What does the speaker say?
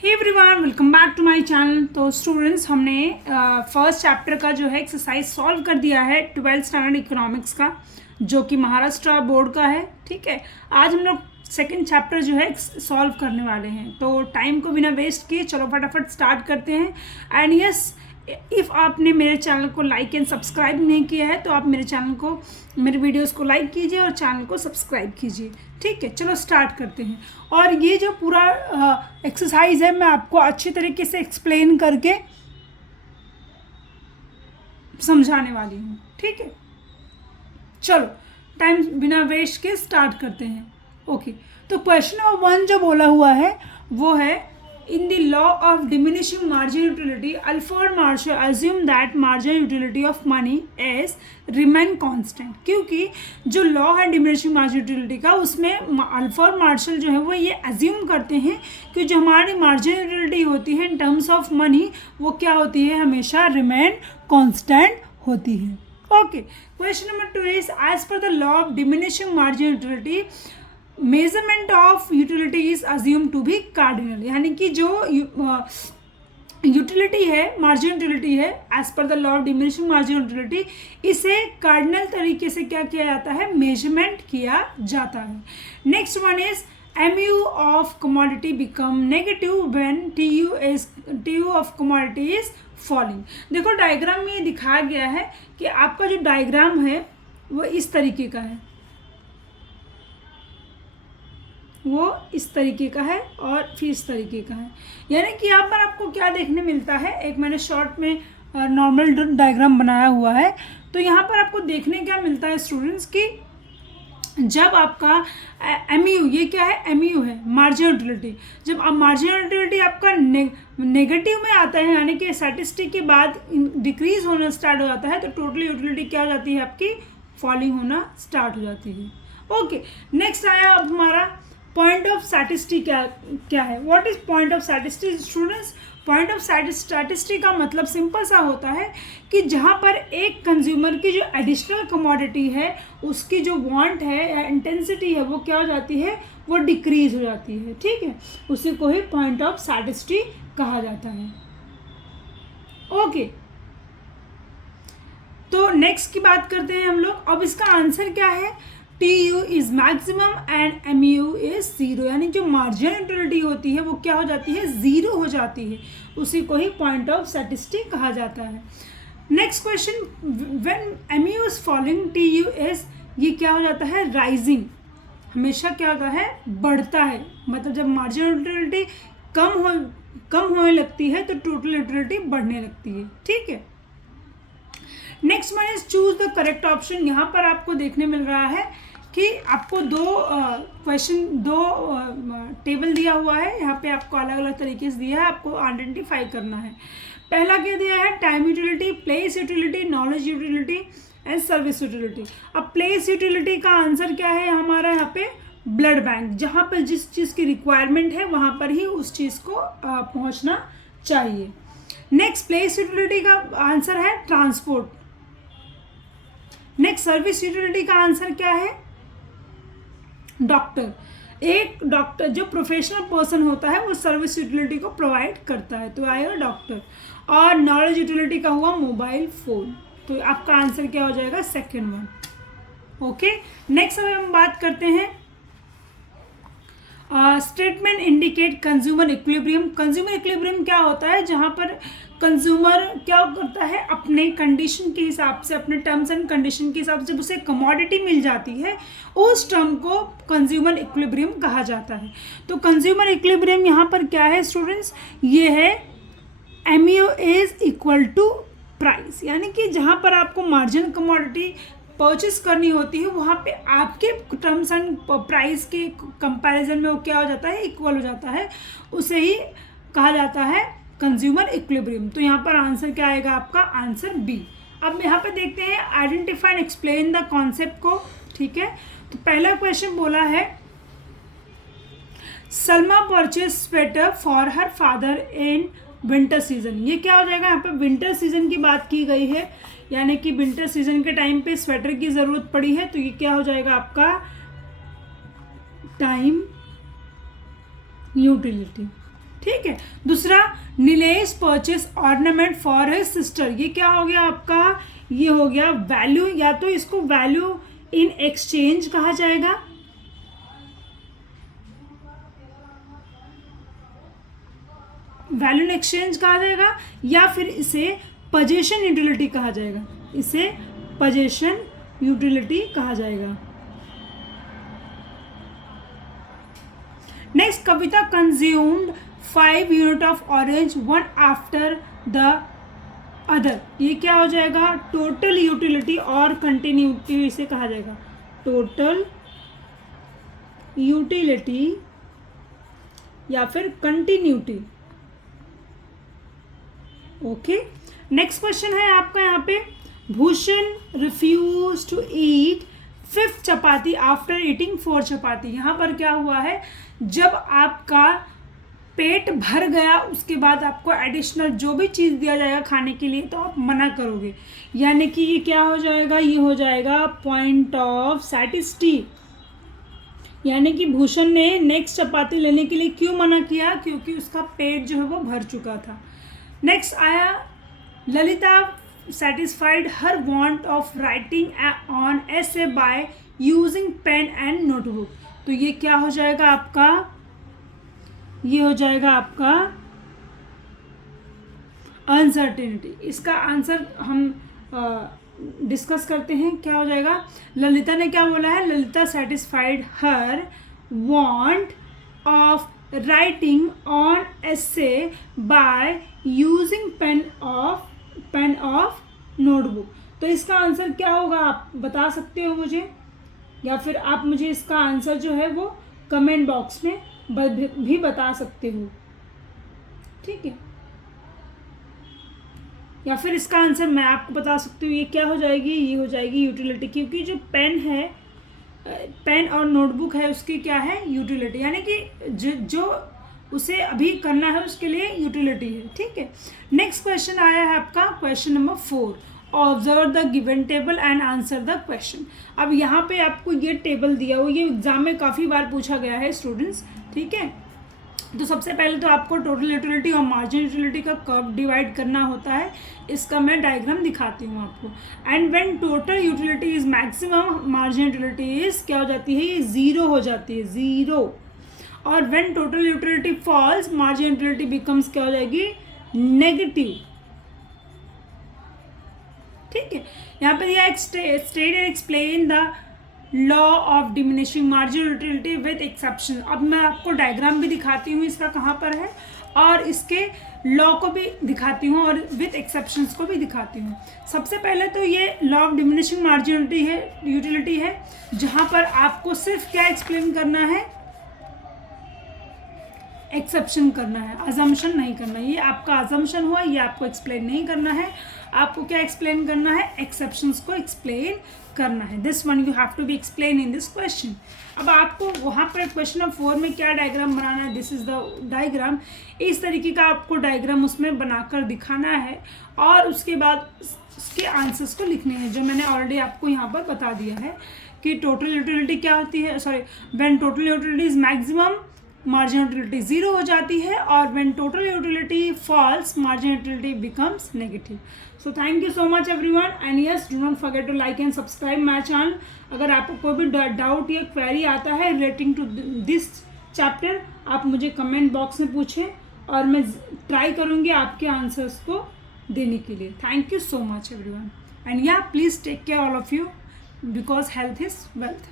Hey everyone, welcome back to my channel. तो students, हमने first chapter का जो है एक्सरसाइज सॉल्व कर दिया है 12th स्टैंडर्ड इकोनॉमिक्स का, जो कि महाराष्ट्र बोर्ड का है। ठीक है, आज हम लोग सेकेंड चैप्टर जो है सॉल्व करने वाले हैं। तो टाइम को बिना वेस्ट किए चलो फटाफट स्टार्ट करते हैं। एंड यस, इफ़ आपने मेरे चैनल को लाइक एंड सब्सक्राइब नहीं किया है तो आप मेरे चैनल को, मेरे वीडियोस को लाइक कीजिए और चैनल को सब्सक्राइब कीजिए। ठीक है, चलो स्टार्ट करते हैं। और ये जो पूरा एक्सरसाइज है मैं आपको अच्छी तरीके से एक्सप्लेन करके समझाने वाली हूँ। ठीक है, चलो टाइम बिना वेस्ट के स्टार्ट करते हैं। ओके, तो क्वेश्चन नंबर 1 जो बोला हुआ है वो है, in the law of diminishing marginal utility, Alfred Marshall assumed that marginal utility of money is remain constant। क्योंकि जो लॉ है डिमिनिशिंग मार्जिनल यूटिलिटी का, उसमें अल्फ्रेड मार्शल जो है वो ये अज्यूम करते हैं कि जो हमारी मार्जिनल यूटिलिटी होती है इन टर्म्स ऑफ मनी, वो क्या होती है, हमेशा रिमेन कांस्टेंट होती है। Okay, question number 2 is, as per the law of diminishing marginal utility measurement of utility is assume to be cardinal. यानी कि जो यूटिलिटी है, मार्जिनल यूटिलिटी है, as per the law of diminishing marginal utility, इसे cardinal तरीके से क्या किया जाता है, मेजरमेंट किया जाता है। Next one is, MU of commodity become negative when TU of commodity is falling। देखो डायग्राम में दिखाया गया है कि आपका जो डायग्राम है वो इस तरीके का है, वो इस तरीके का है और फिर इस तरीके का है। यानी कि यहाँ पर आपको क्या देखने मिलता है, एक मैंने शॉर्ट में नॉर्मल डायग्राम बनाया हुआ है। तो यहाँ पर आपको देखने क्या मिलता है स्टूडेंट्स, कि जब आपका MU, ये क्या है, MU है मार्जिनल यूटिलिटी। जब आप मार्जिनल यूटिलिटी आपका नेगेटिव में आता है, यानी कि स्टैटिस्टिक के बाद डिक्रीज होना स्टार्ट हो जाता है, तो टोटल यूटिलिटी क्या हो जाती है, आपकी फॉलिंग होना स्टार्ट हो जाती है। ओके, नेक्स्ट आया अब हमारा पॉइंट ऑफ स्टैटिस्टिक क्या है। What is point of statistic students? Point of statistic का मतलब सिंपल सा होता है कि जहाँ पर एक कंज्यूमर की जो एडिशनल कमोडिटी है, उसकी जो वांट है या इंटेंसिटी है, वो क्या हो जाती है, वो डिक्रीज हो जाती है। ठीक है, उसी को ही पॉइंट ऑफ स्टैटिस्टिक कहा जाता है। ओके, तो नेक्स्ट की बात करते हैं हम लोग। अब इसका आंसर क्या है, TU is maximum and MU is 0। यानी जो मार्जिनल यूटिलिटी होती है वो क्या हो जाती है, 0 हो जाती है। उसी को ही पॉइंट ऑफ स्टैटिस्टिक कहा जाता है। Next question, when MU is falling TU is, ये क्या हो जाता है, राइजिंग। हमेशा क्या होता है, बढ़ता है। मतलब जब मार्जिनल यूटिलिटी कम होने लगती है तो टोटल यूटिलिटी बढ़ने लगती है। ठीक है, next one is choose the correct option. यहाँ पर आपको देखने मिल रहा है कि आपको दो टेबल दिया हुआ है। यहाँ पे आपको अलग अलग तरीके से दिया है, आपको आइडेंटिफाई करना है। पहला क्या दिया है, time utility, place utility, knowledge utility and service utility. अब प्लेस यूटिलिटी का आंसर क्या है हमारा, यहाँ पे ब्लड बैंक। जहाँ पर जिस चीज़ की रिक्वायरमेंट है वहाँ पर ही उस चीज़ को पहुँचना चाहिए। नेक्स्ट, प्लेस यूटिलिटी का आंसर है ट्रांसपोर्ट। नेक्स्ट, सर्विस यूटिलिटी का आंसर क्या है, डॉक्टर। एक डॉक्टर जो प्रोफेशनल पर्सन होता है वो सर्विस यूटिलिटी को प्रोवाइड करता है, तो आएगा डॉक्टर। और नॉलेज यूटिलिटी का हुआ मोबाइल फोन। तो आपका आंसर क्या हो जाएगा, सेकेंड वन। ओके, नेक्स्ट हम बात करते हैं statement indicate consumer equilibrium. Consumer equilibrium क्या होता है, जहाँ पर कंज्यूमर क्या करता है, अपने कंडीशन के हिसाब से, अपने टर्म्स एंड कंडीशन के हिसाब से जब उसे कमोडिटी मिल जाती है, उस टर्म को कंज्यूमर इक्विलिब्रियम कहा जाता है। तो कंज्यूमर इक्विलिब्रियम यहाँ पर क्या है स्टूडेंट्स, ये है MU is equal to price. यानी कि जहाँ पर आपको मार्जिनल कमोडिटी परचेस करनी होती है, वहाँ पे आपके टर्म्स एंड प्राइस के कंपैरिजन में वो क्या हो जाता है, इक्वल हो जाता है। उसे ही कहा जाता है कंज्यूमर इक्विलिब्रियम। तो यहाँ पर आंसर क्या आएगा, आपका आंसर B। अब यहाँ पे देखते हैं identify and explain the concept को। ठीक है, तो पहला क्वेश्चन बोला है, Salma purchase sweater for her father in winter season. ये क्या हो जाएगा, यहाँ पे विंटर सीजन की बात की गई है, यानी कि विंटर सीजन के टाइम पे स्वेटर की ज़रूरत पड़ी है। तो ये क्या हो जाएगा आपका टाइम यूटिलिटी। ठीक है। दूसरा, Nilesh purchase ornament for his sister, ये क्या हो गया आपका, ये हो गया वैल्यू, या तो इसको वैल्यू इन एक्सचेंज कहा जाएगा, वैल्यू इन एक्सचेंज कहा जाएगा, या फिर इसे पोजेशन यूटिलिटी कहा जाएगा, इसे पोजेशन यूटिलिटी कहा जाएगा। Next, Kavita consumed 5 unit of orange one after the other, ये क्या हो जाएगा, टोटल यूटिलिटी और कंटिन्यूटी इसे कहा जाएगा, टोटल यूटिलिटी या फिर कंटिन्यूटी। ओके, नेक्स्ट क्वेश्चन है आपका यहाँ पे, Bhushan refuse to eat 5th chapati after eating 4 chapati. यहाँ पर क्या हुआ है, जब आपका पेट भर गया उसके बाद आपको एडिशनल जो भी चीज़ दिया जाएगा खाने के लिए तो आप मना करोगे, यानी कि ये क्या हो जाएगा, ये हो जाएगा पॉइंट ऑफ सैटिस्टी, यानी कि भूषण ने नेक्स्ट चपाती लेने के लिए क्यों मना किया, क्योंकि उसका पेट जो है वो भर चुका था। नेक्स्ट आया, Lalita satisfied her want of writing on essay by using pen and notebook, तो ये क्या हो जाएगा आपका, ये हो जाएगा आपका अनसर्टेनिटी। इसका आंसर हम डिस्कस करते हैं, क्या हो जाएगा, ललिता ने क्या बोला है, Lalita satisfied her want of writing on essay by using pain of notebook. तो इसका आंसर क्या होगा, आप बता सकते हो मुझे, या फिर आप मुझे इसका आंसर जो है वो कमेंट बॉक्स में भी बता सकते हो, ठीक है, या फिर इसका आंसर मैं आपको बता सकती हूँ। ये क्या हो जाएगी, ये हो जाएगी यूटिलिटी, क्योंकि जो पेन और नोटबुक है उसकी क्या है, यूटिलिटी, यानी कि जो उसे अभी करना है उसके लिए यूटिलिटी है, ठीक है। नेक्स्ट क्वेश्चन आया है आपका question number 4, observe the given table and answer the question. अब यहाँ पे आपको ये टेबल दिया हुआ, ये एग्जाम में काफ़ी बार पूछा गया है स्टूडेंट्स, ठीक है। तो सबसे पहले तो आपको टोटल यूटिलिटी और मार्जिन यूटिलिटी का कर्व डिवाइड करना होता है, इसका मैं डायग्राम दिखाती हूँ आपको। And when total utility is maximum, margin utility is क्या हो जाती है, ये 0 हो जाती है, 0। और when total utility falls, margin utility becomes क्या हो जाएगी, नेगेटिव, ठीक है। यहाँ पे दिया state and explain the law of diminishing margin utility with exception. अब मैं आपको डायग्राम भी दिखाती हूँ इसका कहाँ पर है, और इसके लॉ को भी दिखाती हूँ और विद एक्सेप्शंस को भी दिखाती हूँ। सबसे पहले तो ये law of diminishing margin utility है, जहाँ पर आपको सिर्फ क्या एक्सप्लेन करना है, एक्सेप्शन करना है, अजम्पशन नहीं करना है। ये आपका अजम्पशन हुआ, ये आपको एक्सप्लेन नहीं करना है, आपको क्या एक्सप्लेन करना है, एक्सेप्शंस को एक्सप्लेन करना है। This one you have to be explain in this question. अब आपको वहाँ पर क्वेश्चन नंबर 4 में क्या डायग्राम बनाना है, दिस इज द डायग्राम, इस तरीके का आपको डायग्राम उसमें बनाकर दिखाना है, और उसके बाद उसके आंसर्स को लिखने हैं, जो मैंने ऑलरेडी आपको यहाँ पर बता दिया है कि टोटल यूटिलिटी क्या होती है, sorry, when total utility is maximum, margin utility 0 हो जाती है, और when total utility falls, margin utility becomes negative. So thank you so much everyone, and yes, do not forget to like and subscribe my channel. अगर आपको कोई भी doubt या query आता है रिलेटिंग टू दिस चैप्टर, आप मुझे comment box में पूछें, और मैं ट्राई करूँगी आपके आंसर्स को देने के लिए। Thank you so much everyone, and yeah please take care all of you, because health is wealth.